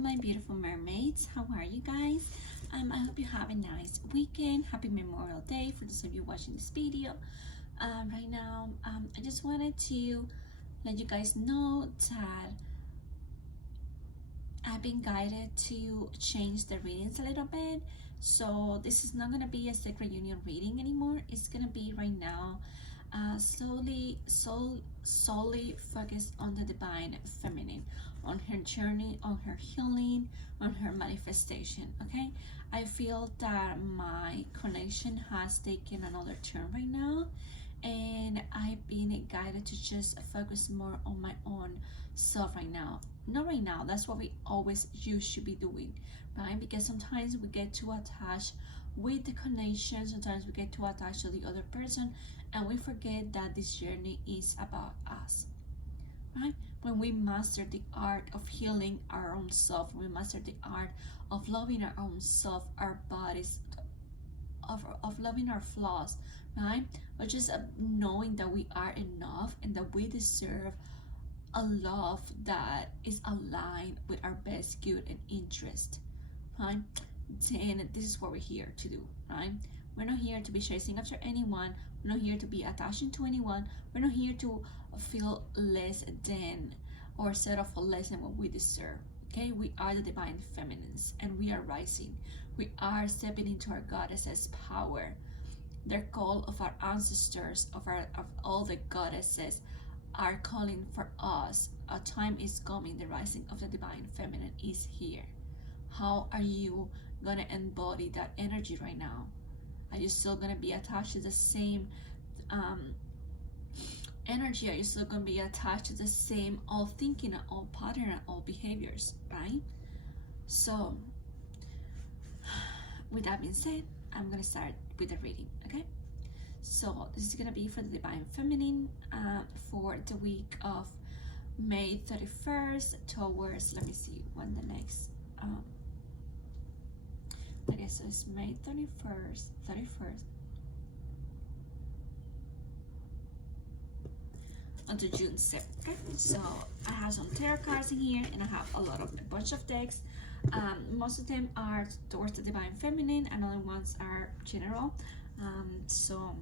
my beautiful mermaids. How are you guys? I hope you have a nice weekend. Happy Memorial Day for those of you watching this video. Right now, I just wanted to let you guys know that I've been guided to change the readings a little bit. So this is not going to be a Sacred Union reading anymore. It's going to be right now solely focused on the Divine Feminine, on her journey, on her healing, on her manifestation. Okay, I feel that my connection has taken another turn right now, and I've been guided to just focus more on my own self right now. Not right now, that's what we always used to be doing, right? Because sometimes we get too attached with the connection, sometimes we get too attached to the other person, and we forget that this journey is about us, right? When we master the art of healing our own self, we master the art of loving our own self, our bodies, of loving our flaws, right? Or just knowing that we are enough and that we deserve a love that is aligned with our best good and interest, right? And this is what we're here to do, right? We're not here to be chasing after anyone. We're not here to be attaching to anyone. We're not here to feel less than or settle for less than what we deserve. Okay, we are the Divine Feminines, and we are rising. We are stepping into our goddesses' power. The call of our ancestors, of all the goddesses, are calling for us. A time is coming. The rising of the Divine Feminine is here. How are you gonna embody that energy right now? Are you still gonna be attached to the same energy? Are you still gonna be attached to the same old thinking, old pattern, old behaviors, right? So with that being said, I'm gonna start with the reading. Okay, so this is gonna be for the Divine Feminine for the week of May 31st towards, let me see when the next I guess it's May 31st until June 7th. Okay, so I have some tarot cards in here, and I have a bunch of decks. Most of them are towards the Divine Feminine, and other ones are general. So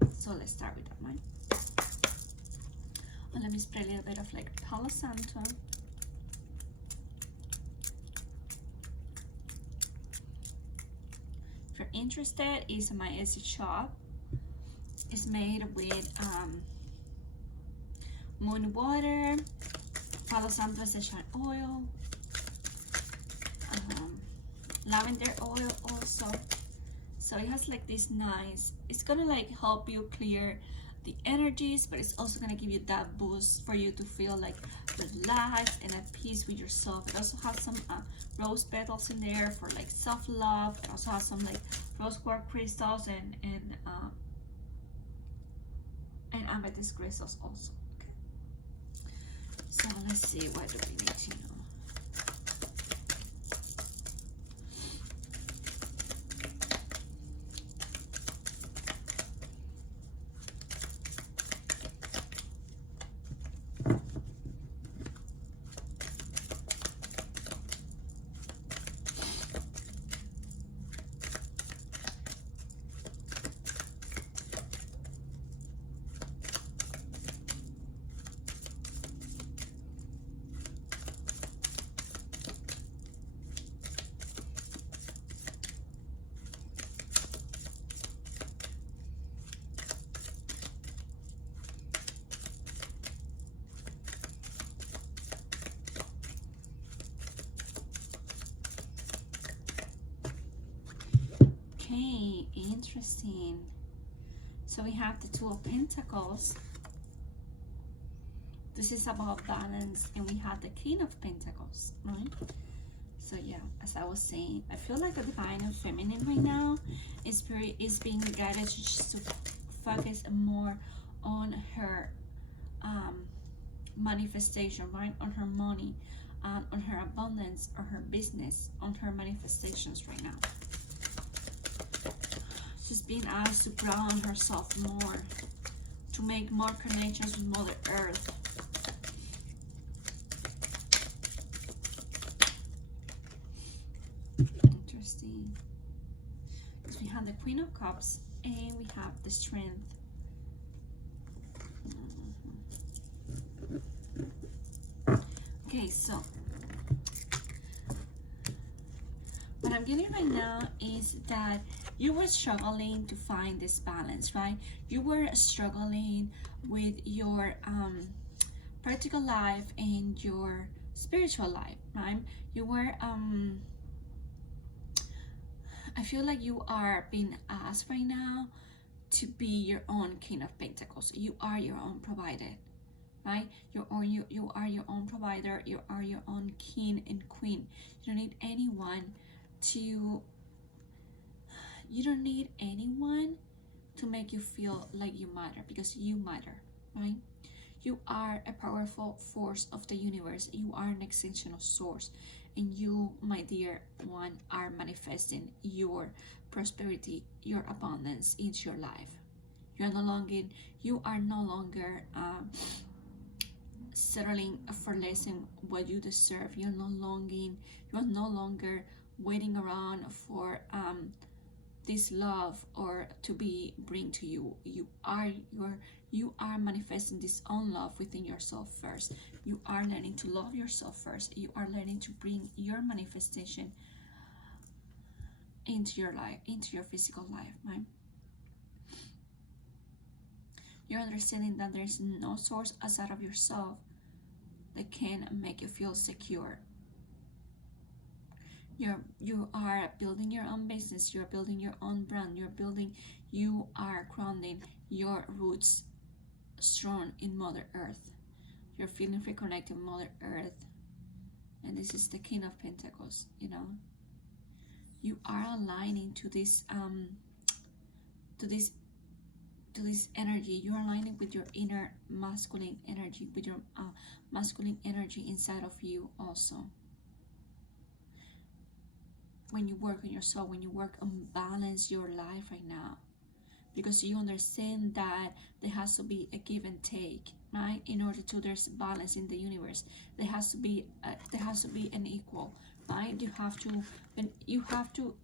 let's start with that one. And let me spray a little bit of like Palo Santo. If you're interested, it's my Etsy shop. It's made with moon water, Palo Santo essential oil, lavender oil also. So it has like this nice, it's gonna like help you clear the energies, but it's also gonna give you that boost for you to feel like relaxed and at peace with yourself. It also has some rose petals in there for like self-love. It also has some like rose quartz crystals and amethyst crystals also. Okay. So let's see, what do we need to know? Okay, interesting. So we have the Two of Pentacles. This is about balance, and we have the King of Pentacles, right? So yeah, as I was saying, I feel like the Divine Feminine right now is being guided just to focus more on her manifestation, right? On her money, on her abundance, on her business, on her manifestations right now. She's being asked to ground herself more, to make more connections with Mother Earth. So we have the Queen of Cups and we have the Strength. Okay, so what I'm getting right now is that you were struggling to find this balance, right? You were struggling with your practical life and your spiritual life, right? You were I feel like you are being asked right now to be your own King of Pentacles. You are your own provider, right? You are your own provider. You are your own king and queen. You don't need anyone to make you feel like you matter, because you matter, right? You are a powerful force of the universe. You are an extension of source, and you, my dear one, are manifesting your prosperity, your abundance into your life. You are no longer settling for less than what you deserve. You are no longer waiting around for this love or to be bring to you. You are manifesting this own love within yourself first. You are learning to love yourself first. You are learning to bring your manifestation into your life, into your physical life, right? You're understanding that there's no source outside of yourself that can make you feel secure. You are building your own business. You're building your own brand. You are grounding your roots strong in Mother Earth. You're feeling reconnected with Mother Earth, and this is the King of Pentacles. You know, you are aligning to this energy. You're aligning with your inner masculine energy, with your masculine energy inside of you also. When you work on yourself, when you work on balance your life right now, because you understand that there has to be a give and take, right? In order to there's balance in the universe, there has to be an equal, right? You have to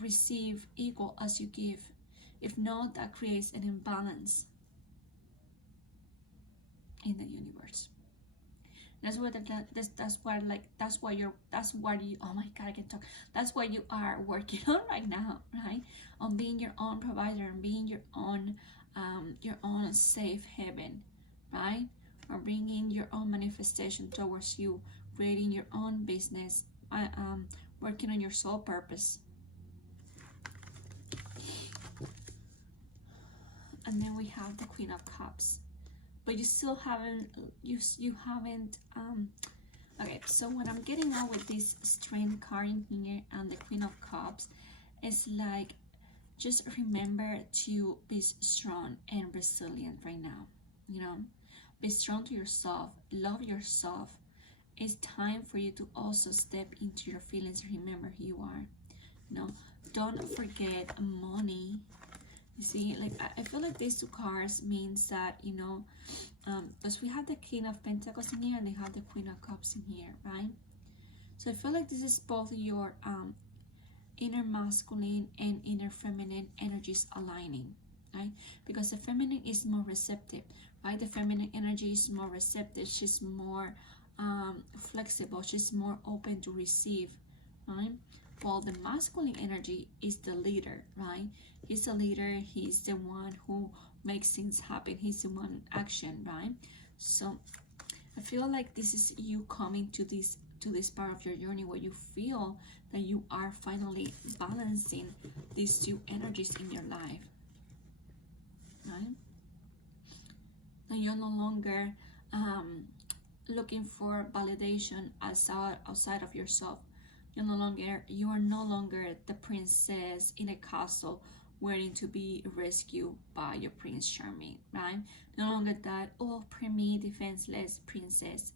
receive equal as you give. If not, that creates an imbalance in the universe. That's why oh my god, I can talk. That's what you are working on right now, right? On being your own provider and being your own safe haven, right? Or bringing your own manifestation towards you, creating your own business, working on your soul purpose. And then we have the Queen of Cups. But you still haven't, okay, so what I'm getting out with this Strength card in here and the Queen of Cups is like, just remember to be strong and resilient right now, you know? Be strong to yourself, love yourself. It's time for you to also step into your feelings. Remember who you are, you know? Don't forget money. You see, like, I feel like these two cards means that, you know, because we have the King of Pentacles in here and they have the Queen of Cups in here, right? So I feel like this is both your inner masculine and inner feminine energies aligning, right? Because the feminine is more receptive, right? The feminine energy is more receptive. She's more flexible. She's more open to receive, right? While the masculine energy is the leader, right? He's the leader. He's the one who makes things happen. He's the one in action, right? So I feel like this is you coming to this part of your journey where you feel that you are finally balancing these two energies in your life, right? That you're no longer looking for validation outside of yourself. You are no longer the princess in a castle waiting to be rescued by your Prince Charming, right? No longer that, oh, preemie, defenseless princess.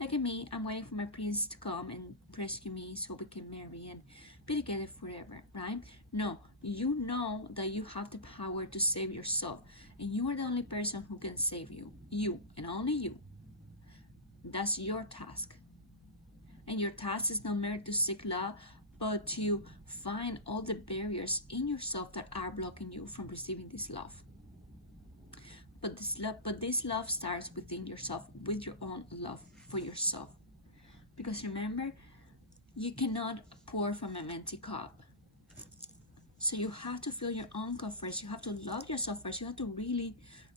Look at me, I'm waiting for my prince to come and rescue me so we can marry and be together forever, right? No, you know that you have the power to save yourself, and you are the only person who can save you. You, and only you. That's your task. And your task is not merely to seek love but to find all the barriers in yourself that are blocking you from receiving this love. But this love starts within yourself, with your own love for yourself. Because remember, you cannot pour from an empty cup. So you have to fill your own cup first. You have to love yourself first. You have to really,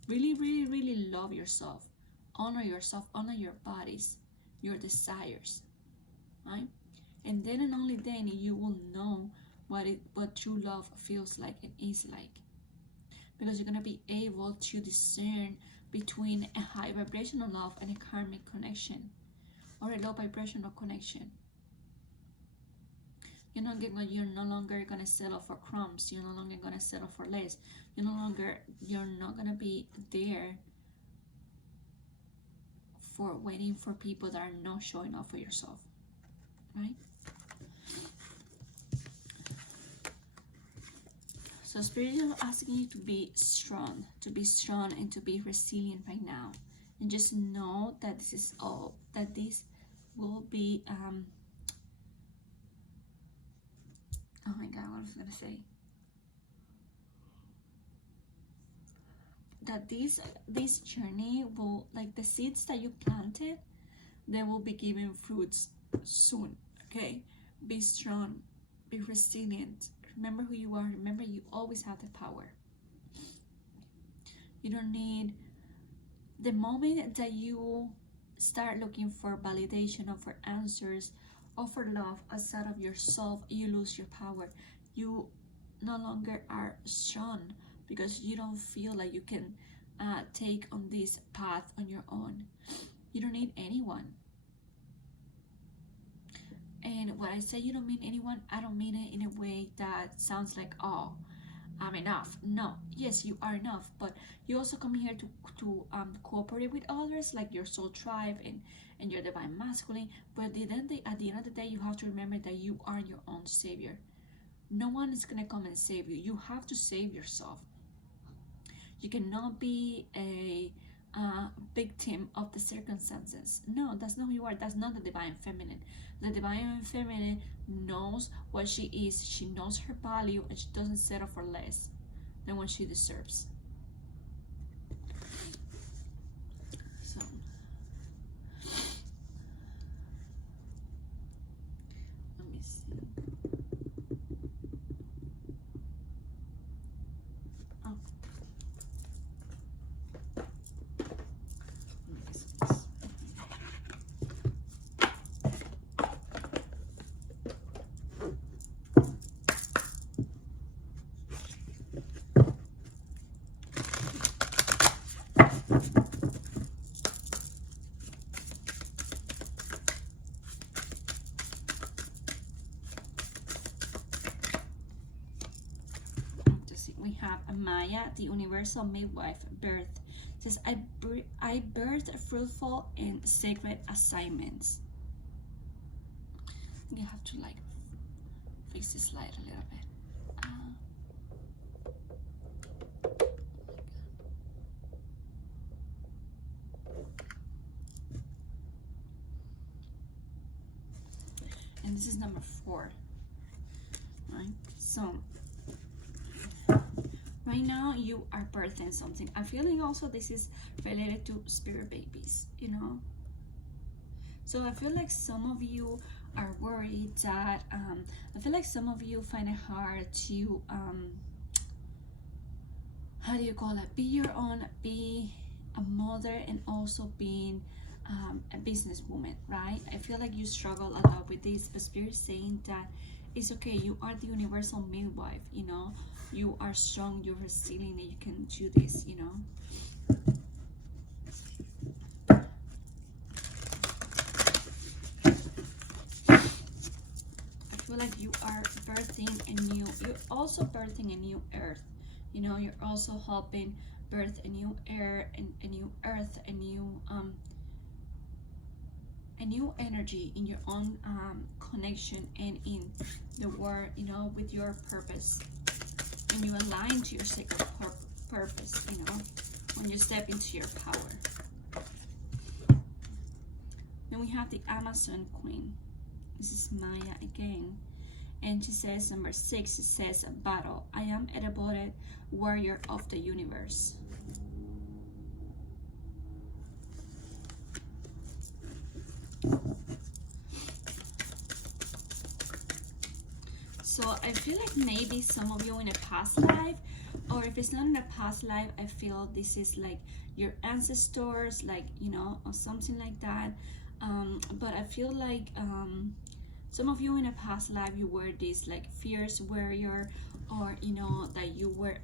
really, really, really love yourself. Honor yourself, honor your bodies, your desires, right? And then and only then you will know what true love feels like and is like. Because you're going to be able to discern between a high vibrational love and a karmic connection, or a low vibrational connection. You're no longer gonna settle for crumbs. You're no longer gonna settle for less. You're not gonna be there for waiting for people that are not showing up for yourself, right? So Spirit is asking you to be strong and to be resilient right now, and just know that this is all. That this will be oh my God, what was I gonna say? That this journey will, like the seeds that you planted, they will be giving fruits soon. Okay, be strong, be resilient. Remember who you are. Remember, you always have the power. You don't need, the moment that you start looking for validation or for answers or for love outside of yourself, you lose your power. You no longer are strong because you don't feel like you can take on this path on your own. You don't need anyone. And when I say you don't mean anyone, I don't mean it in a way that sounds like, oh, I'm enough. No, yes, you are enough, but you also come here to cooperate with others, like your soul tribe and your divine masculine. But at the end of the day, you have to remember that you are your own savior. No one is gonna come and save you. You have to save yourself. You cannot be a victim of the circumstances. No, that's not who you are. That's not the divine feminine. The divine feminine knows what she is. She knows her value, and she doesn't settle for less than what she deserves. So let me see. Oh. We have Maya, the universal midwife, birth. It says, I birthed fruitful and sacred assignments. I think I have to like fix this light a little bit. And this is number 4, right? So right now you are birthing something. I'm feeling also this is related to spirit babies, you know. So I feel like some of you are worried that I feel like some of you find it hard to how do you call it, be your own, be a mother, and also being a businesswoman, right? I feel like you struggle a lot with this, but Spirit is saying that it's okay. You are the universal midwife, you know. You are strong, you're resilient, and you can do this, you know. I feel like you are birthing you're also birthing a new earth, you know. You're also helping birth a new air and a new earth, a new energy in your own connection and in the world, you know, with your purpose. When you align to your sacred purpose, you know, when you step into your power. Then we have the Amazon Queen. This is Maya again. And she says, number 6, it says, battle. I am a devoted warrior of the universe. So I feel like maybe some of you in a past life, or if it's not in a past life, I feel this is like your ancestors, like, you know, or something like that. But I feel like some of you in a past life, you were this like fierce warrior, or, you know, that you were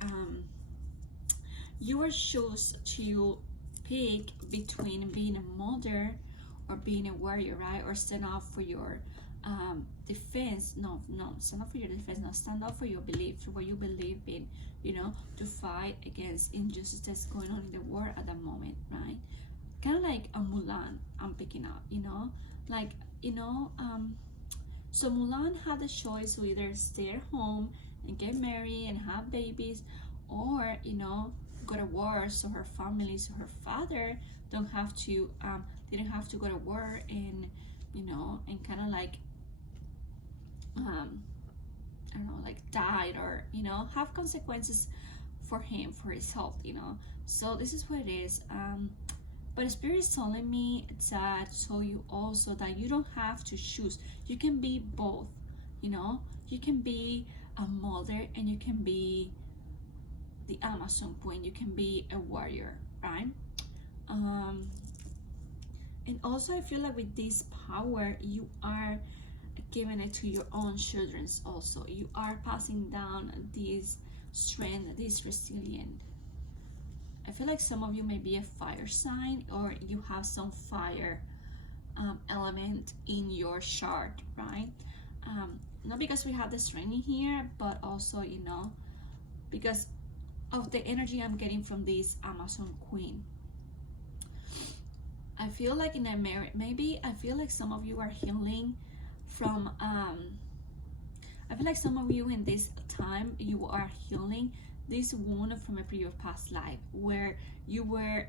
choose to pick between being a mother or being a warrior, right? Or stand up for your defense. No, stand up for your defense. No, stand up for your beliefs, for what you believe in, you know, to fight against injustices going on in the world at that moment, right? Kind of like a Mulan I'm picking up, you know, like, you know, so Mulan had the choice to either stay at home and get married and have babies, or, you know, go to war so her family, so her father don't have to didn't have to go to war, and, you know, and kind of like I don't know, like died, or, you know, have consequences for him, for his health, you know. So this is what it is. But Spirit is telling me that, so you also, that you don't have to choose. You can be both, you know. You can be a mother and you can be the Amazon queen. You can be a warrior, right? And also I feel like with this power, you are giving it to your own children's also. You are passing down this strength, this resilience. I feel like some of you may be a fire sign, or you have some fire element in your chart, right? Not because we have the strength in here, but also, you know, because of the energy I'm getting from this Amazon queen. I feel like in a marriage, maybe I feel like some of you are healing from I feel like some of you in this time, you are healing this wound from a previous past life, where you were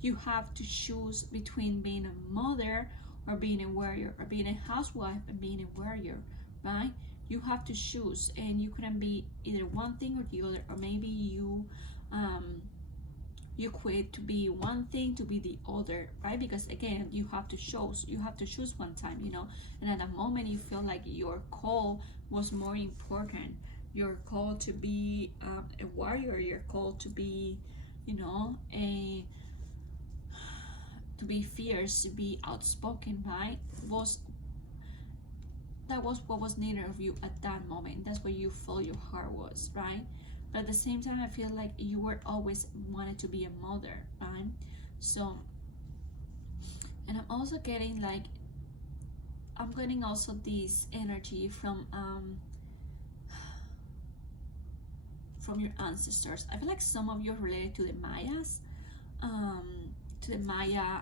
you have to choose between being a mother or being a warrior, or being a housewife and being a warrior, right? You have to choose, and you couldn't be either one thing or the other. Or maybe you you quit to be one thing to be the other, right? Because again, you have to choose one time, you know. And at that moment you feel like your call was more important. Your call to be a warrior, your call to be, you know, to be fierce, to be outspoken, right? That was what was needed of you at that moment. That's what you felt your heart was, right? But at the same time, I feel like you were always wanted to be a mother, right? So, and I'm also getting like, I'm getting also this energy from your ancestors. I feel like some of you are related to the Mayas, to the Maya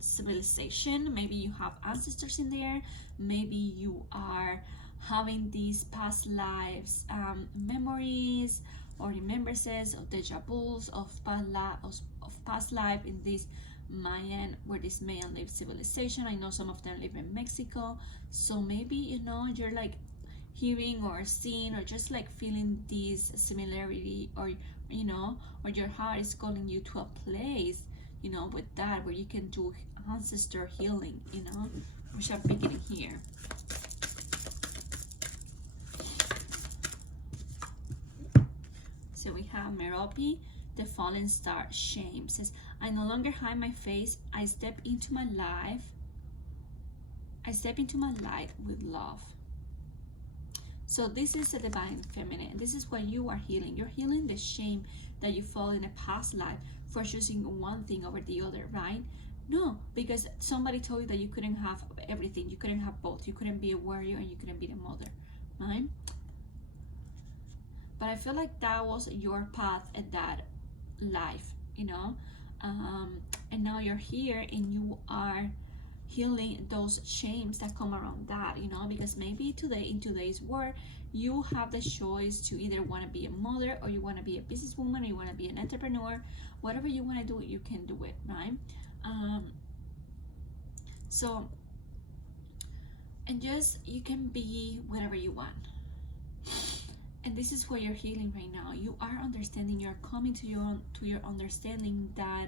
civilization. Maybe you have ancestors in there. Maybe you are having these past lives memories or remembrances of deja vus of past life in this Mayan, where this Mayan live civilization. I know some of them live in Mexico, so maybe, you know, you're like hearing or seeing or just like feeling this similarity, or, you know, or your heart is calling you to a place, you know, with that, where you can do ancestor healing, you know, which I'm beginning here. So we have Merope, the fallen star. Shame says, I no longer hide my face. I step into my life. I step into my light with love. So this is the divine feminine. This is what you are healing. You're healing the shame that you felt in a past life for choosing one thing over the other, right? No, because somebody told you that you couldn't have everything. You couldn't have both. You couldn't be a warrior and you couldn't be the mother, right? But I feel like that was your path at that life, you know. And now you're here and you are healing those shames that come around that, you know, because maybe today, in today's world, you have the choice to either want to be a mother, or you want to be a businesswoman, or you want to be an entrepreneur. Whatever you want to do, you can do it, right? So And just, you can be whatever you want. And this is where you're healing right now. You are understanding, you're coming to your understanding that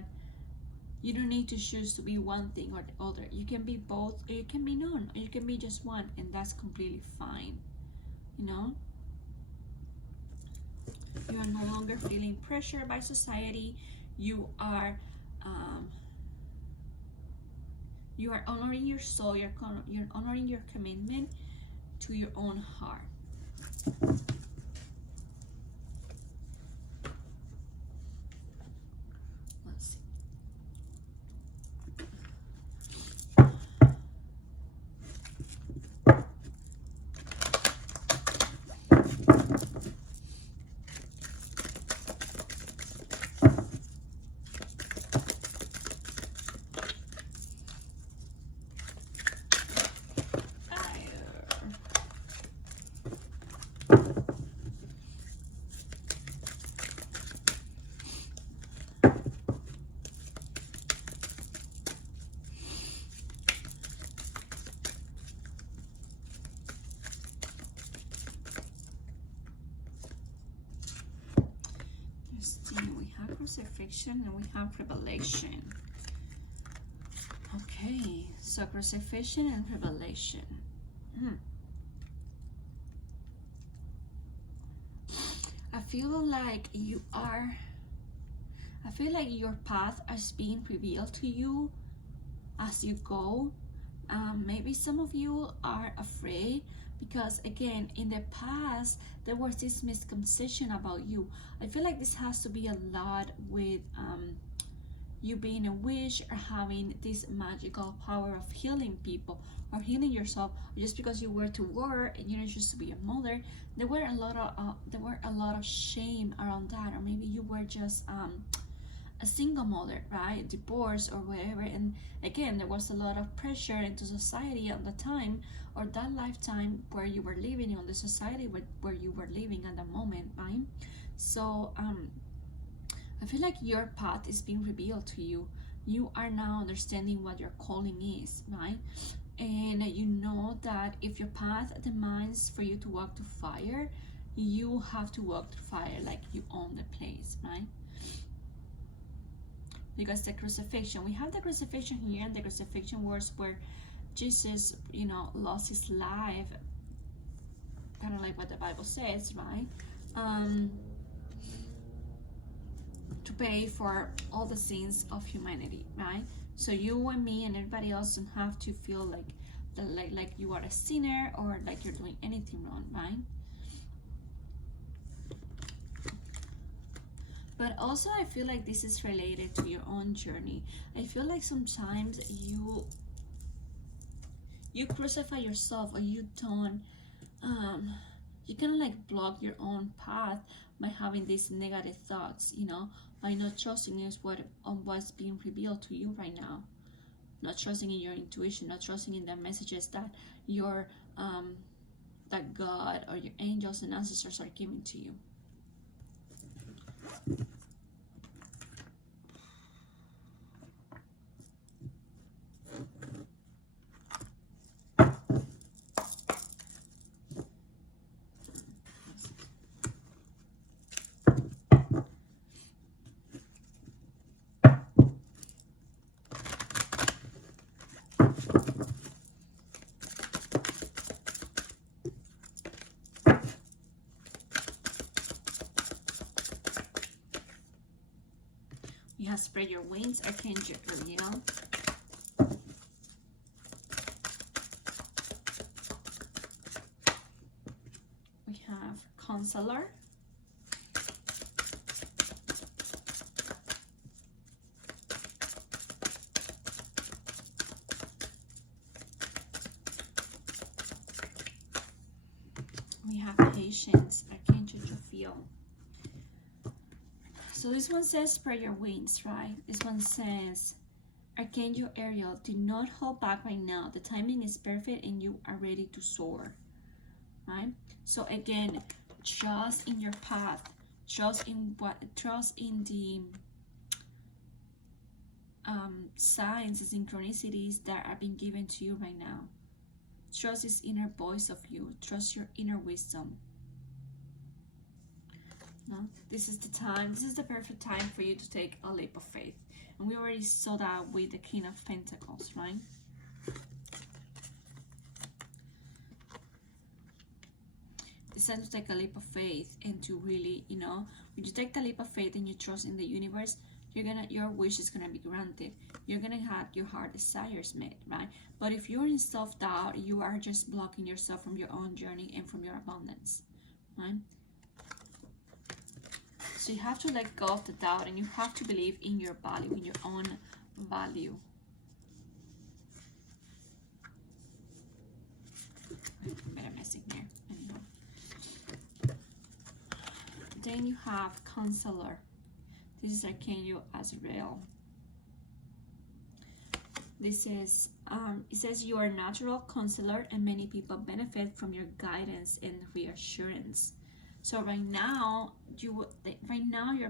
you don't need to choose to be one thing or the other. You can be both, or you can be none, or you can be just one, and that's completely fine. You know? You are no longer feeling pressure by society. You are honoring your soul. You're honoring your commitment to your own heart. Let's see. We have Crucifixion and we have Revelation. Okay, so Crucifixion and Revelation. I feel like your path is being revealed to you as you go. Maybe some of you are afraid because, again, in the past there was this misconception about you. I feel like this has to be a lot with you being a witch or having this magical power of healing people or healing yourself. Just because you were to war and you don't choose to be a mother, there were a lot of shame around that, or maybe you were just a single mother, right, divorced or whatever. And again, there was a lot of pressure into society at the time, or that lifetime where you were living, on the society where you were living at the moment, right? So I feel like your path is being revealed to you. You are now understanding what your calling is, right? And you know that if your path demands for you to walk to fire, you have to walk to fire, like you own the place, right? Because the crucifixion, we have the crucifixion here, and the crucifixion was where Jesus, lost his life, kind of like what the Bible says, right? To pay for all the sins of humanity, right? So you and me and everybody else don't have to feel like you are a sinner or like you're doing anything wrong, right? But also I feel like this is related to your own journey. I feel like sometimes you crucify yourself, or you don't you kind of like block your own path by having these negative thoughts, by not trusting in what's being revealed to you right now, not trusting in your intuition, not trusting in the messages that that God or your angels and ancestors are giving to you. You have spread your wings, Archangel Uriel. We have Counselor. We have Patience, Archangel Jophiel. So this one says spread your wings, right? This one says, Archangel Ariel, do not hold back right now. The timing is perfect and you are ready to soar, right? So again, trust in your path. Trust in the signs and synchronicities that are being given to you right now. Trust this inner voice of you. Trust your inner wisdom. No? This is the time. This is the perfect time for you to take a leap of faith. And we already saw that with the King of Pentacles, right? It's time to take a leap of faith and to really, you know, when you take the leap of faith and you trust in the universe, your wish is gonna be granted. You're gonna have your heart desires met, right? But if you're in self-doubt, you are just blocking yourself from your own journey and from your abundance, right? So you have to let go of the doubt and you have to believe in your value, in your own value. Better messing here. Anyhow. Then you have Counselor. This is Archangel Azrael. This is, it says you are a natural counselor and many people benefit from your guidance and reassurance. So right now, you're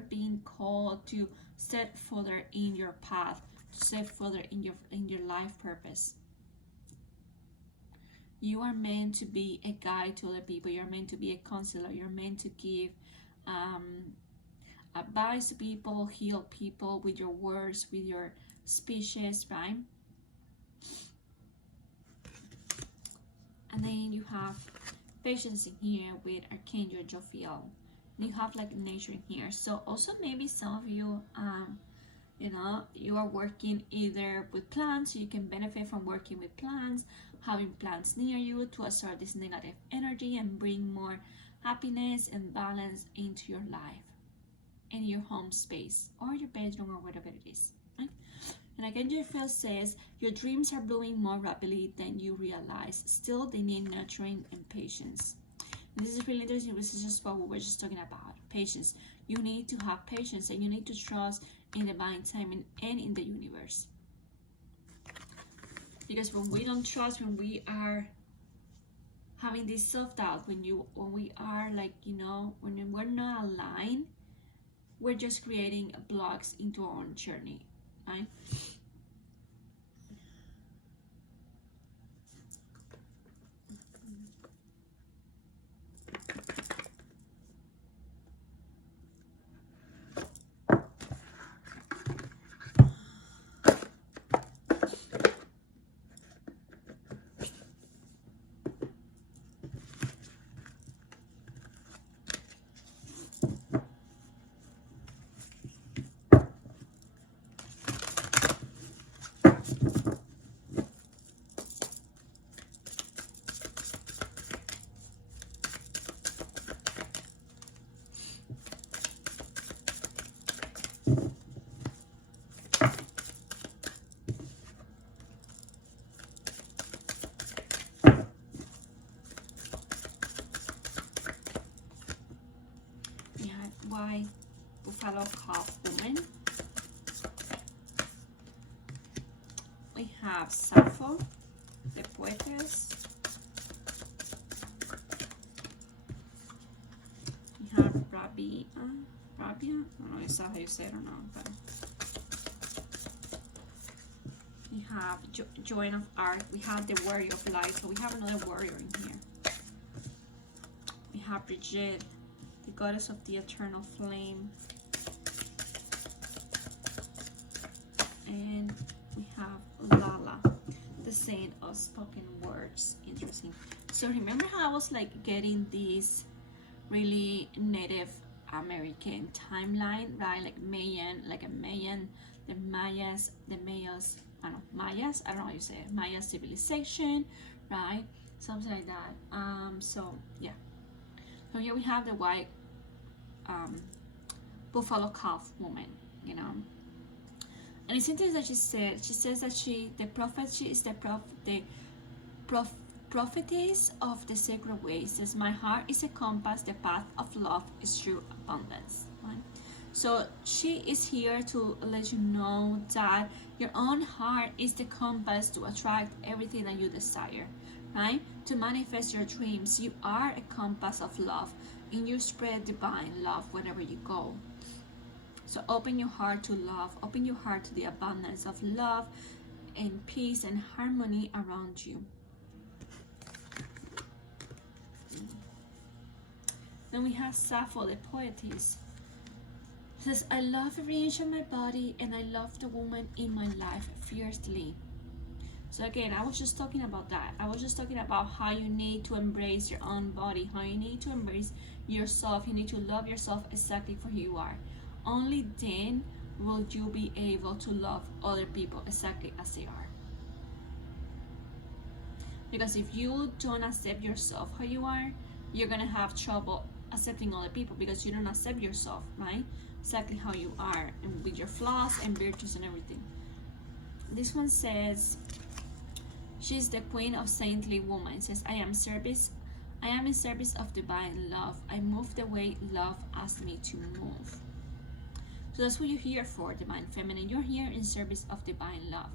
being called to step further in your path, to step further in your life purpose. You are meant to be a guide to other people. You're meant to be a counselor. You're meant to give advice to people, heal people with your words, with your speeches, right? And then you have Patience in here with Archangel Jophiel. You have like nature in here. So also maybe some of you, you know, you are working either with plants, so you can benefit from working with plants, having plants near you to absorb this negative energy and bring more happiness and balance into your life, in your home space or your bedroom or whatever it is, right? And again, Jophiel says, your dreams are blooming more rapidly than you realize. Still, they need nurturing and patience. And this is really interesting. This is just what we were just talking about. Patience. You need to have patience and you need to trust in divine timing and in the universe. Because when we don't trust, when we are having this self-doubt, when we are like, you know, when we're not aligned, we're just creating blocks into our own journey, right? White buffalo calf woman. We have Sappho, the poetess. We have Rabia. I don't know if that's how you say it or not, but we have Joanna of Arc. We have the Warrior of Light, so we have another warrior in here. We have Brigitte, the goddess of the eternal flame. And we have Lala, the saint of spoken words. Interesting. So remember how I was like getting this really Native American timeline, right? Like Mayan, the Mayas, I don't know, Mayas, I don't know how you say it, Maya civilization, right? Something like that. So yeah. So here we have the white buffalo calf woman, you know. And it's interesting that she says that she is the prophetess of the sacred ways. Says, my heart is a compass, the path of love is true abundance, right? So she is here to let you know that your own heart is the compass to attract everything that you desire, right? To manifest your dreams. You are a compass of love, and you spread divine love wherever you go. So open your heart to love, open your heart to the abundance of love and peace and harmony around you. Then we have Sappho, the poetess. It says, I love every inch of my body and I love the woman in my life fiercely. So again, I was just talking about that. I was just talking about how you need to embrace your own body, how you need to embrace yourself. You need to love yourself exactly for who you are. Only then will you be able to love other people exactly as they are. Because if you don't accept yourself how you are, you're gonna have trouble accepting other people because you don't accept yourself, right? Exactly how you are, and with your flaws and virtues and everything. This one says, she's the queen of saintly woman. It says, I am in service of divine love. I move the way love asks me to move. So that's what you're here for, divine feminine. You're here in service of divine love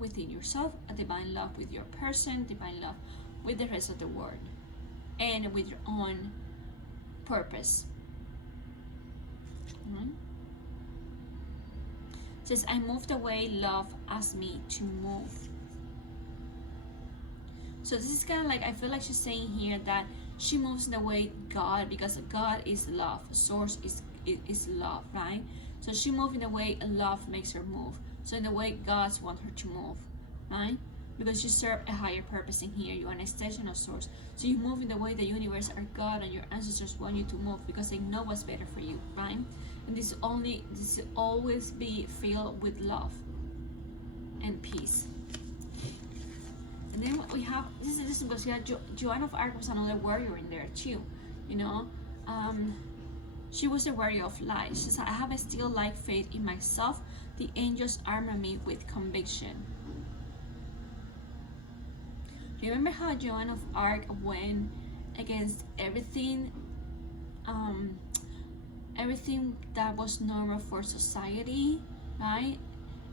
within yourself, a divine love with your person, divine love with the rest of the world, and with your own purpose. It says, I move the way love asks me to move. So this is kind of like, I feel like she's saying here that she moves in the way God, because God is love, source is love, right? So she moves in the way love makes her move. So in the way God wants her to move, right? Because you serve a higher purpose in here. You are an extension of source. So you move in the way the universe or God and your ancestors want you to move, because they know what's better for you, right? And this will always be filled with love and peace. And then what we have, this is because we had Joanna of Arc was another warrior in there too, you know. She was a warrior of light. She said, I have a still like faith in myself. The angels armor me with conviction. Do you remember how Joanna of Arc went against everything that was normal for society, right?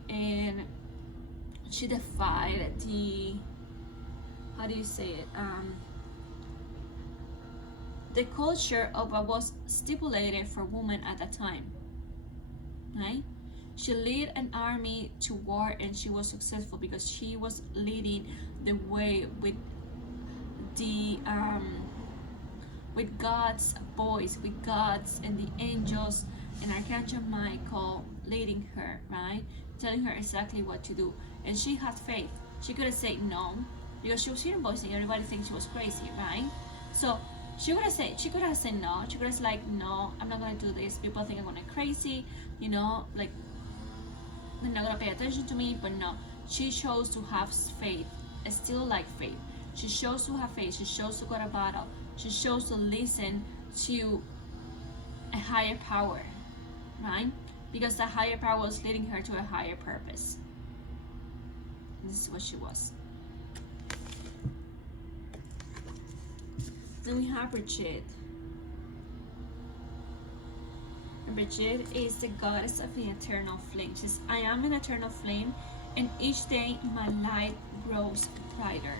And she defied the, how do you say it, the culture of what was stipulated for women at that time, right? She led an army to war and she was successful because she was leading the way with the with God's voice, with God's and the angels and Archangel Michael leading her, right? Telling her exactly what to do. And she had faith. She could have said no because she was hearing voices and everybody thinks she was crazy, right? So she could have said no. She could have said like, no, I'm not gonna do this. People think I'm gonna crazy, you know, like they're not gonna pay attention to me. But no, she chose to have faith, still like faith. She chose to have faith. She chose to go to battle. She chose to listen to a higher power, right? Because the higher power was leading her to a higher purpose. This is what she was. Then we have Bridget. Bridget is the goddess of the eternal flame. She says, I am an eternal flame, and each day my light grows brighter.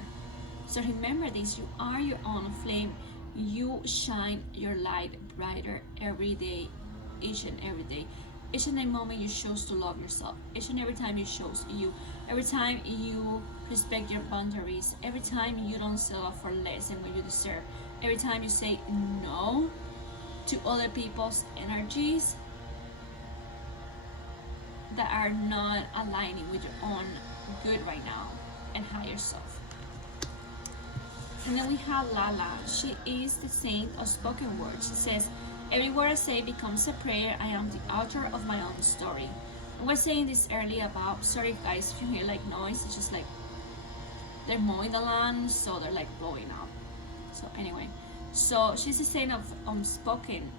So remember this, you are your own flame. You shine your light brighter every day, each and every day. Each and every moment you choose to love yourself. Each and every time you choose you. Every time you respect your boundaries. Every time you don't settle for less than what you deserve. Every time you say no to other people's energies that are not aligning with your own good right now and higher self. And then we have Lala. She is the saint of spoken words. She says, every word I say becomes a prayer. I am the author of my own story. I was saying this earlier about, sorry guys if you hear like noise, it's just like they're mowing the lawn, so they're like blowing up. So anyway, so she's a saint of spoken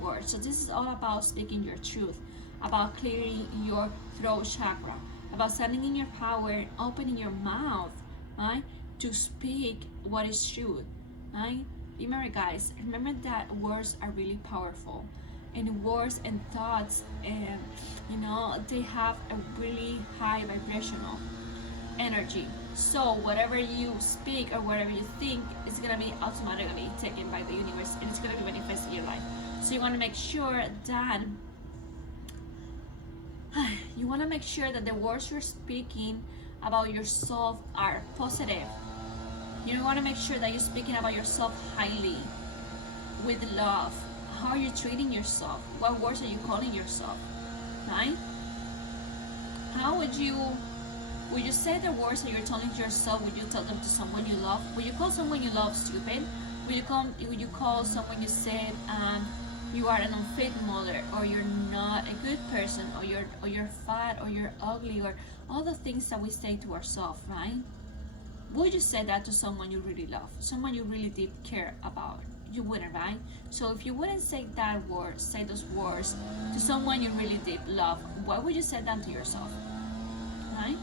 words. So this is all about speaking your truth, about clearing your throat chakra, about standing in your power, opening your mouth, right, to speak what is true, right? Remember guys, remember that words are really powerful, and words and thoughts, and you know, they have a really high vibrational energy. So whatever you speak or whatever you think is gonna be automatically taken by the universe, and it's gonna be manifested in your life. So you want to make sure that the words you're speaking about yourself are positive, You want to make sure that you're speaking about yourself highly, with love. How are you treating yourself? What words are you calling yourself? Right? How would you say the words that you're telling yourself? Would you tell them to someone you love? Would you call someone you love stupid? Would you call someone you said you are an unfit mother, or you're not a good person, or you're fat, or you're ugly, or all the things that we say to ourselves, right? Would you say that to someone you really love, someone you really deep care about? You wouldn't, right? So if you wouldn't say those words to someone you really deep love, why would you say that to yourself, right?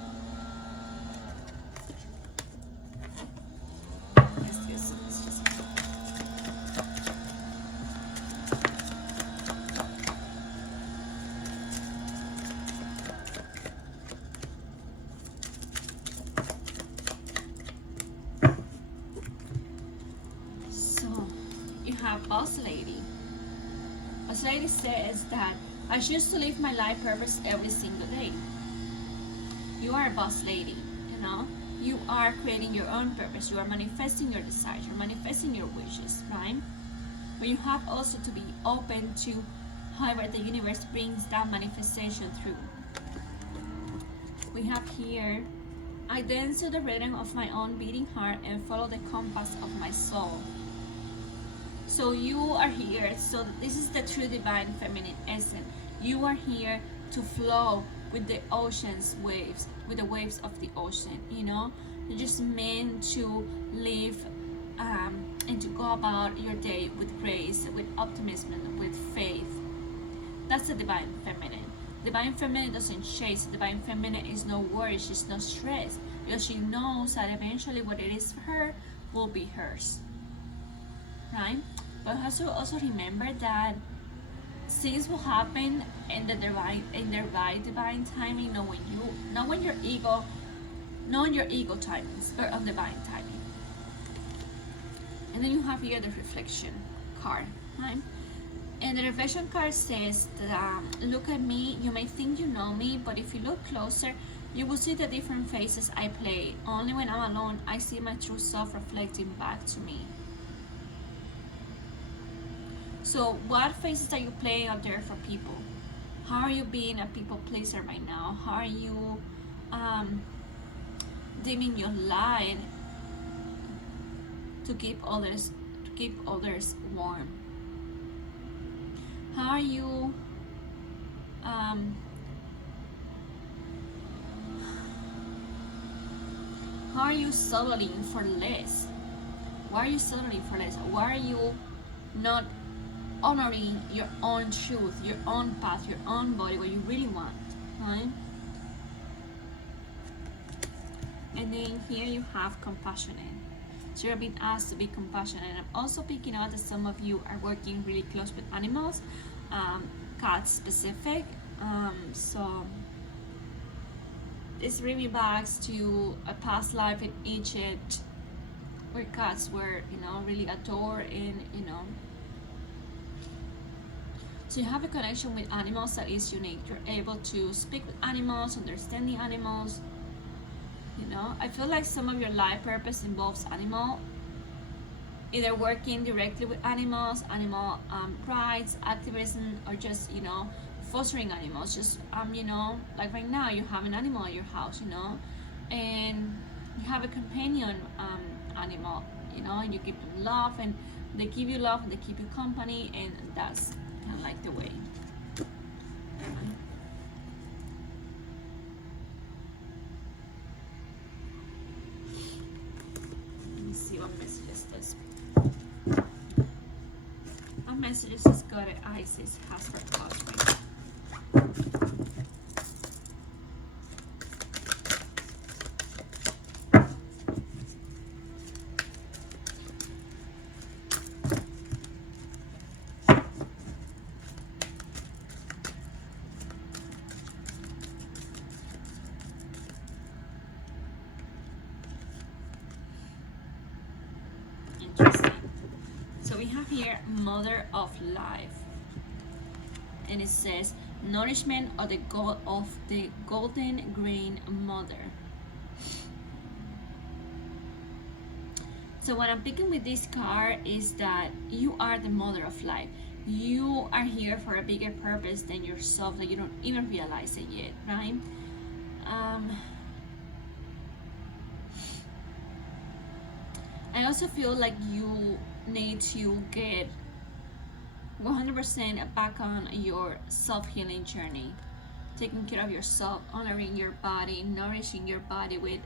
Boss lady. Boss lady says that I choose to live my life purpose every single day. You are a boss lady, you know. You are creating your own purpose. You are manifesting your desires. You're manifesting your wishes, right? But you have also to be open to however the universe brings that manifestation through. We have here, I dance to the rhythm of my own beating heart and follow the compass of my soul. So you are here, so this is the true divine feminine essence. You are here to flow with the ocean's waves, with the waves of the ocean, you know. You're just meant to live and to go about your day with grace, with optimism, with faith. That's the divine feminine. Divine feminine doesn't chase. Divine feminine is no worry, she's no stress, because she knows that eventually what it is for her will be hers. Right? But also remember that things will happen in the right divine timing, knowing your ego timings, but on divine timing. And then you have here the reflection card, right? And the reflection card says that look at me, you may think you know me, but if you look closer, you will see the different faces I play. Only when I'm alone, I see my true self reflecting back to me. So what faces are you playing out there for people? How are you being a people pleaser right now? How are you dimming your light to keep others warm? How are you settling for less? Why are you settling for less? Why are you not honoring your own truth, your own path, your own body, what you really want, right? And then here you have compassionate. So you're being asked to be compassionate. And I'm also picking out that some of you are working really close with animals, cats specific. So this really backs to a past life in Egypt, where cats were, really adored and, So you have a connection with animals that is unique. You're able to speak with animals, understand the animals. I feel like some of your life purpose involves animal, either working directly with animals, animal rights, activism, or just, fostering animals. Just, like right now you have an animal at your house, and you have a companion animal, and you give them love, and they give you love, and they keep you company, and that's kind of like the way. Let me see what messages this. What messages this goddess Isis has for us right now? So we have here Mother of Life, and it says nourishment of the golden grain mother. So what I'm picking with this card is that you are the mother of life. You are here for a bigger purpose than yourself that you don't even realize it yet, right? I also feel like you need to get 100% back on your self-healing journey, taking care of yourself, honoring your body, nourishing your body with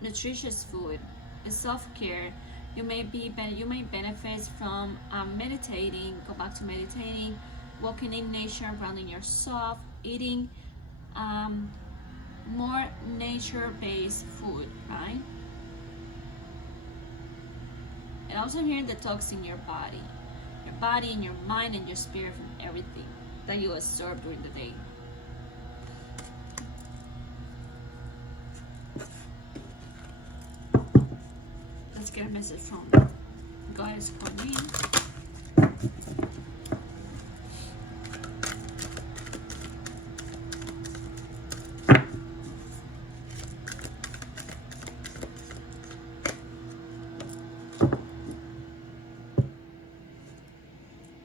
nutritious food, self-care. You may benefit from meditating. Go back to meditating, walking in nature, grounding yourself, eating more nature-based food, right? And also hearing detoxing your body and your mind and your spirit from everything that you absorb during the day. Let's get a message from Goddess for me.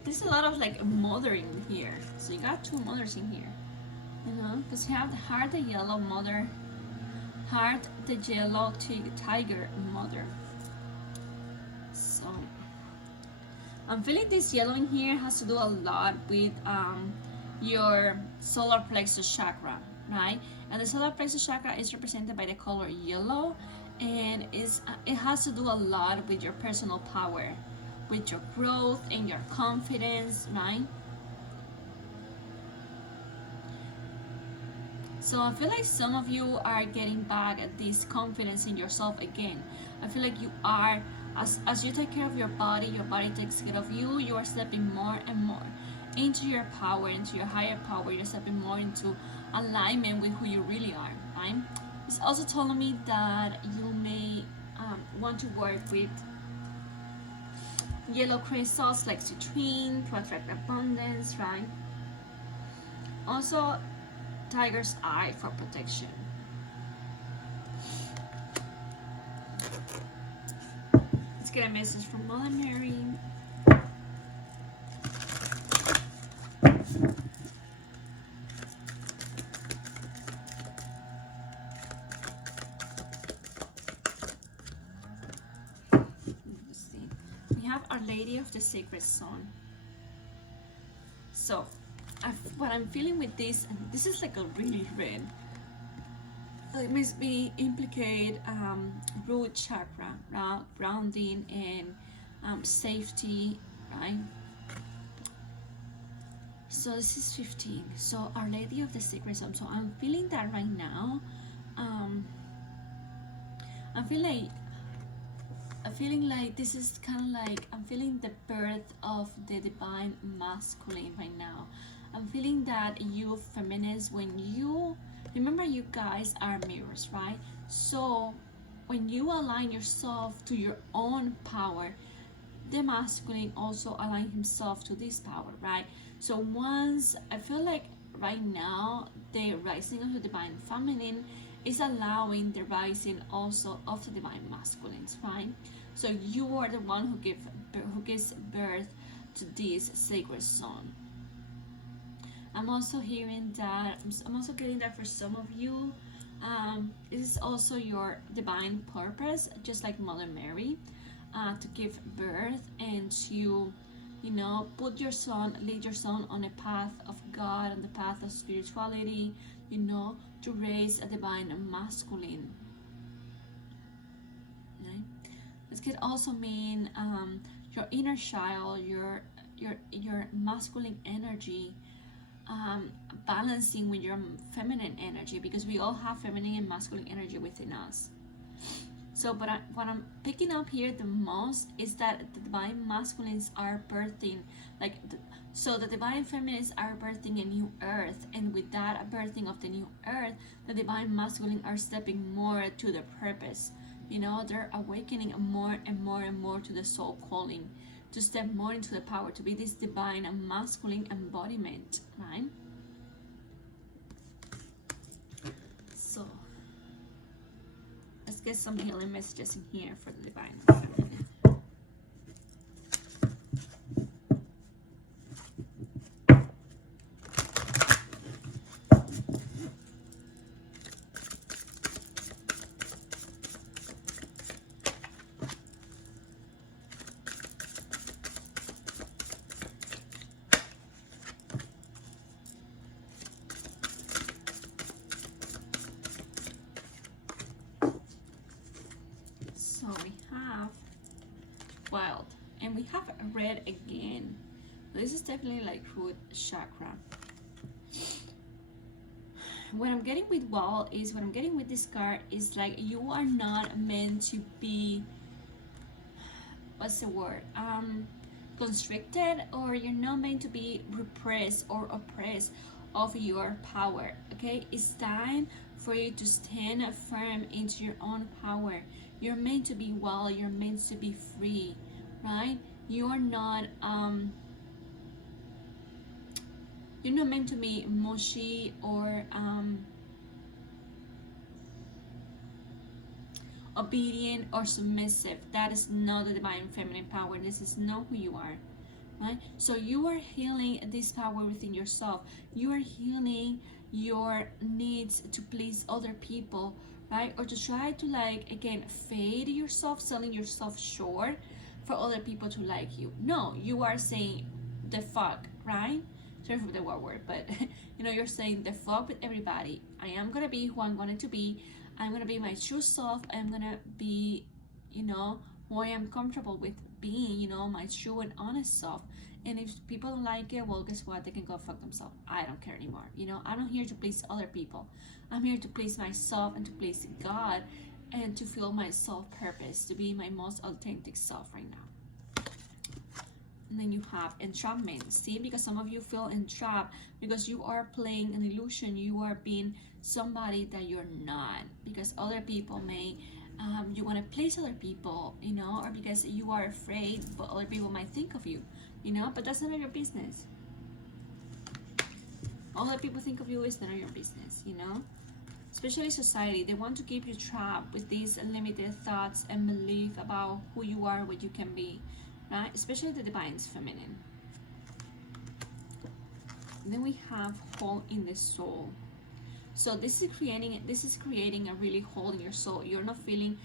There's a lot of like mothering here. So you got two mothers in here, you know, because you have the heart, the yellow mother, heart, the yellow tiger mother. So I'm feeling this yellow in here has to do a lot with your solar plexus chakra, right? And the solar plexus chakra is represented by the color yellow, and it has to do a lot with your personal power, with your growth and your confidence, right? So I feel like some of you are getting back at this confidence in yourself again. I feel like you are, as you take care of your body takes care of you. You are stepping more and more into your power, into your higher power. You're stepping more into alignment with who you really are, right? It's also telling me that you may want to work with yellow crystals like citrine to attract abundance, right? Also, tiger's eye for protection. Let's get a message from Mother Mary. We have Our Lady of the Sacred Sun. So what I'm feeling with this, and this is like a really red, it must be implicate root chakra, grounding and safety, right? So this is 15. So Our Lady of the Sacred Sun. So I'm feeling that right now. I'm feeling like this is kind of like I'm feeling the birth of the divine masculine right now. I'm feeling that you feminists, when you remember, you guys are mirrors, right? So when you align yourself to your own power, the masculine also align himself to this power, right? So once I feel like right now the rising of the divine feminine is allowing the rising also of the divine masculines, right? So you are the one who gives birth to this sacred sun. I'm also hearing that, I'm also getting that for some of you, this is also your divine purpose, just like Mother Mary, to give birth and to, you know, lead your son on a path of God, on the path of spirituality, you know, to raise a divine masculine. Right? This could also mean your inner child, your masculine energy, balancing with your feminine energy, because we all have feminine and masculine energy within us. So but what I'm picking up here the most is that the divine masculines are birthing, like so the divine feminines are birthing a new earth, and with that birthing of the new earth, the divine masculine are stepping more to the purpose. You know, they're awakening more and more and more to the soul calling, to step more into the power, to be this divine and masculine embodiment, right? So let's get some healing messages in here for the divine feminine. So we have wild, and we have red again. This is definitely like root chakra. What I'm getting with wild is, what I'm getting with this card is like you are not meant to be, what's the word, constricted, or you're not meant to be repressed or oppressed of your power. Okay, it's time for you to stand firm into your own power. You're meant to be well, you're meant to be free, right? You're not meant to be mushy or obedient or submissive. That is not the divine feminine power. This is not who you are, right? So you are healing this power within yourself. You are healing your needs to please other people, right? Or to try to, like, again, fade yourself, selling yourself short for other people to like you. No, you are saying the fuck, right? Sorry for the word, but you're saying the fuck with everybody. I am gonna be who I'm going to be. I'm gonna be my true self. I'm gonna be, who I am comfortable with being, my true and honest self. And if people don't like it, well, guess what? They can go fuck themselves. I don't care anymore. I'm not here to please other people. I'm here to please myself and to please God and to feel my self purpose, to be my most authentic self right now. And then you have entrapment. See, because some of you feel entrapped because you are playing an illusion. You are being somebody that you're not, because other people may you want to please other people, or because you are afraid what other people might think of you, but that's none of your business. All that people think of you is none of your business, especially society. They want to keep you trapped with these limited thoughts and belief about who you are, what you can be, right? Especially the divine feminine. And then we have hole in the soul. So this is creating a really hole in your soul. You're not feeling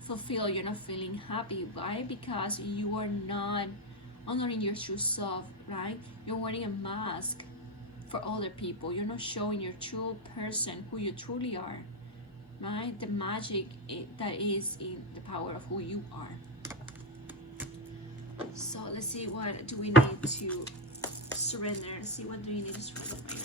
fulfilled. You're not feeling happy. Why? Because you are not honoring your true self, right? You're wearing a mask for other people. You're not showing your true person, who you truly are, right? The magic that is in the power of who you are. So let's see, what do we need to surrender? Let's see, what do you need to surrender right now?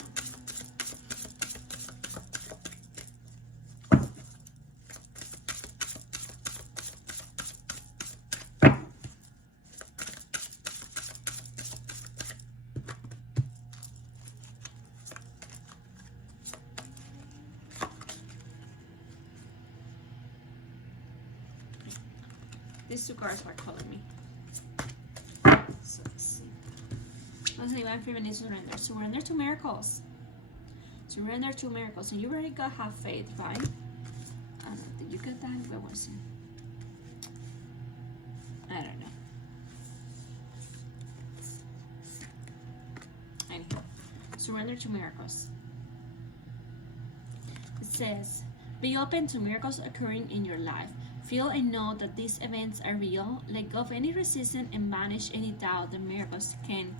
These two cards are calling me. So let's see. Let's say one feminine surrender. Surrender to miracles. Surrender to miracles. And you already got have faith, right? Did you get that? Where was it? I don't know. Anyhow, surrender to miracles. It says, be open to miracles occurring in your life. Feel and know that these events are real. Let go of any resistance and banish any doubt that miracles can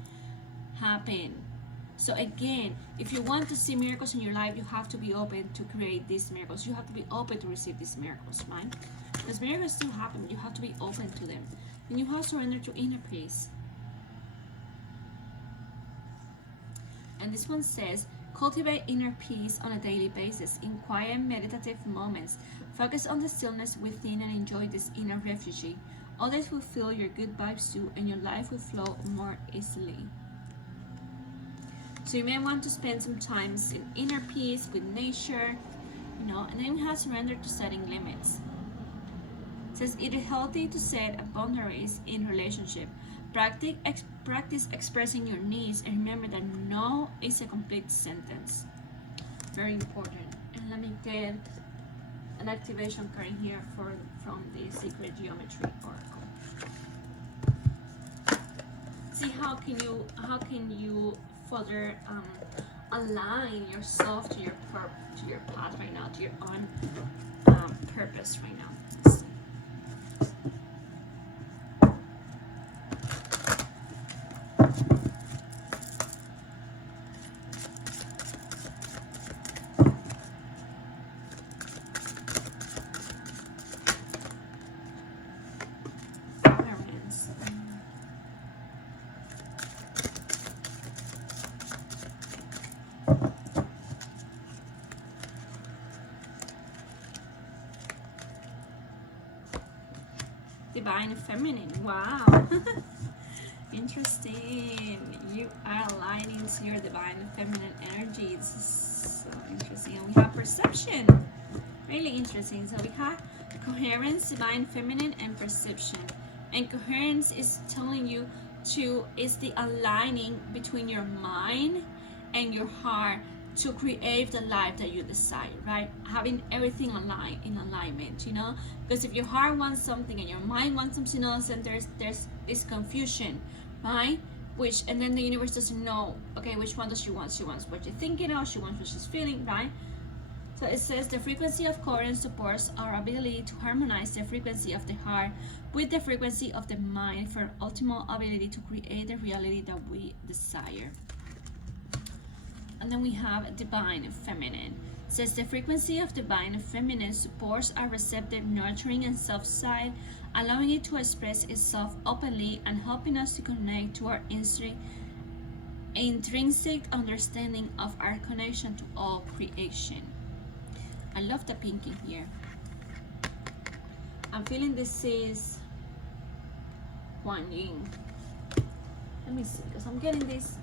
happen. So again, if you want to see miracles in your life, you have to be open to create these miracles. You have to be open to receive these miracles, right? Because miracles still happen. You have to be open to them. And you have to surrender to inner peace. And this one says, cultivate inner peace on a daily basis. In quiet meditative moments, focus on the stillness within and enjoy this inner refuge. Others will feel your good vibes too, and your life will flow more easily. So you may want to spend some time in inner peace with nature, and then you have surrender to setting limits. It says it is healthy to set boundaries in relationship. Practice expressing your needs, and remember that no is a complete sentence. Very important. And let me get an activation card here from the Secret Geometry Oracle. See how can you further align yourself to your path right now, to your own purpose right now. Let's see. Divine Feminine. Wow. Interesting. You are aligning to your divine feminine energies. So interesting. And we have perception. Really interesting. So we have coherence, divine feminine, and perception. And coherence is telling you is the aligning between your mind and your heart to create the life that you desire, right? Having everything in alignment, you know? Because if your heart wants something and your mind wants something else, then there's this confusion, right? And then the universe doesn't know, okay, which one does she want? She wants what you're thinking of, she wants what she's feeling, right? So it says the frequency of coherence supports our ability to harmonize the frequency of the heart with the frequency of the mind for ultimate ability to create the reality that we desire. And then we have divine feminine. It says the frequency of divine feminine supports our receptive, nurturing, and soft side, allowing it to express itself openly and helping us to connect to our intrinsic understanding of our connection to all creation. I love the pink in here. I'm feeling this is Kuan Yin. Let me see, because I'm getting this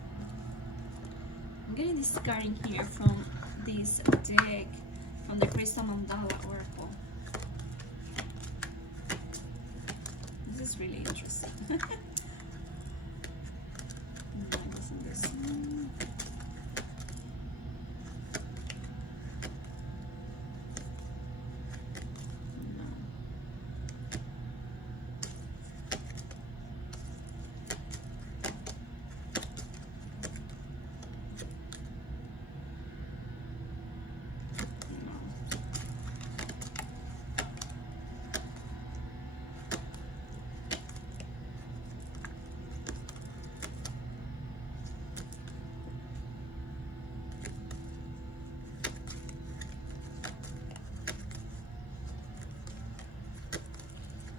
card in here from this deck, from the Crystal Mandala Oracle. This is really interesting. This one.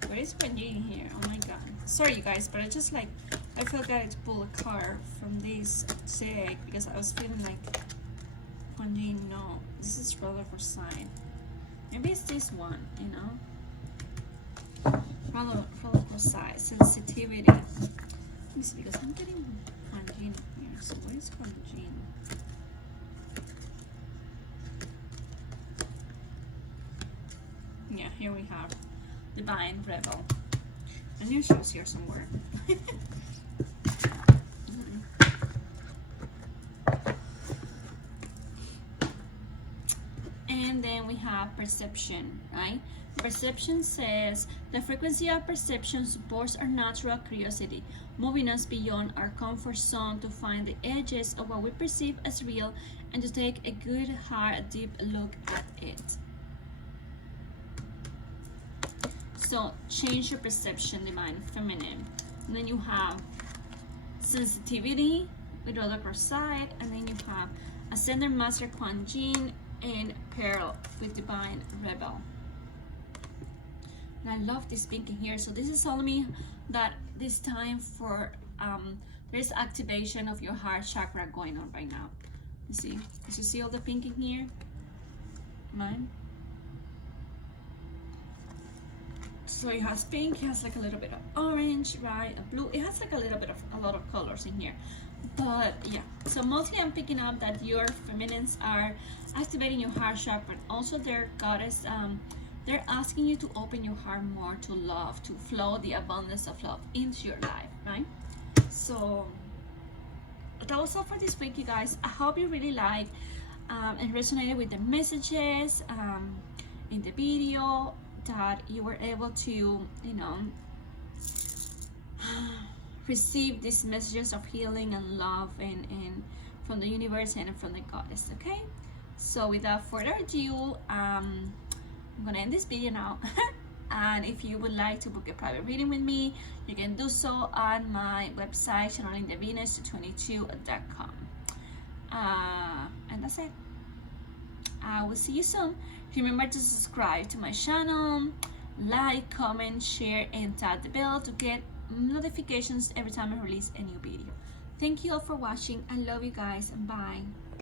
Where is Kuan Yin here? Oh my god. Sorry you guys, but I felt like to pull a card from this deck because I was feeling like Kuan Yin, no, this is roller for sign. Maybe it's this one, you know? Roller for sign, sensitivity. Let me see, because I'm getting Kuan Yin here. So what is Kuan Yin? Yeah, here we have Divine Rebel. I knew she was here somewhere. And then we have perception, right? Perception says the frequency of perception supports our natural curiosity, moving us beyond our comfort zone to find the edges of what we perceive as real and to take a good, hard, deep look at it. So change your perception, divine feminine. And then you have sensitivity with other side, and then you have ascendant master Kuan Yin and Pearl with divine rebel. And I love this pink in here. So this is telling me that this time for there's activation of your heart chakra going on right now. You see all the pink in here? Mine. So it has pink, it has like a little bit of orange, right? A blue, it has like a lot of colors in here. But yeah, so mostly I'm picking up that your feminines are activating your heart chakra, but also their goddess, they're asking you to open your heart more to love, to flow the abundance of love into your life, right? So that was all for this week, you guys. I hope you really like and resonated with the messages. in the video, that you were able to, you know, receive these messages of healing and love and from the universe and from the goddess. Okay, so without further ado, I'm gonna end this video now. And if you would like to book a private reading with me, you can do so on my website, channelinthevenus22.com. And that's it. I will see you soon. Remember to subscribe to my channel, like, comment, share, and tap the bell to get notifications every time I release a new video. Thank you all for watching. I love you guys. Bye.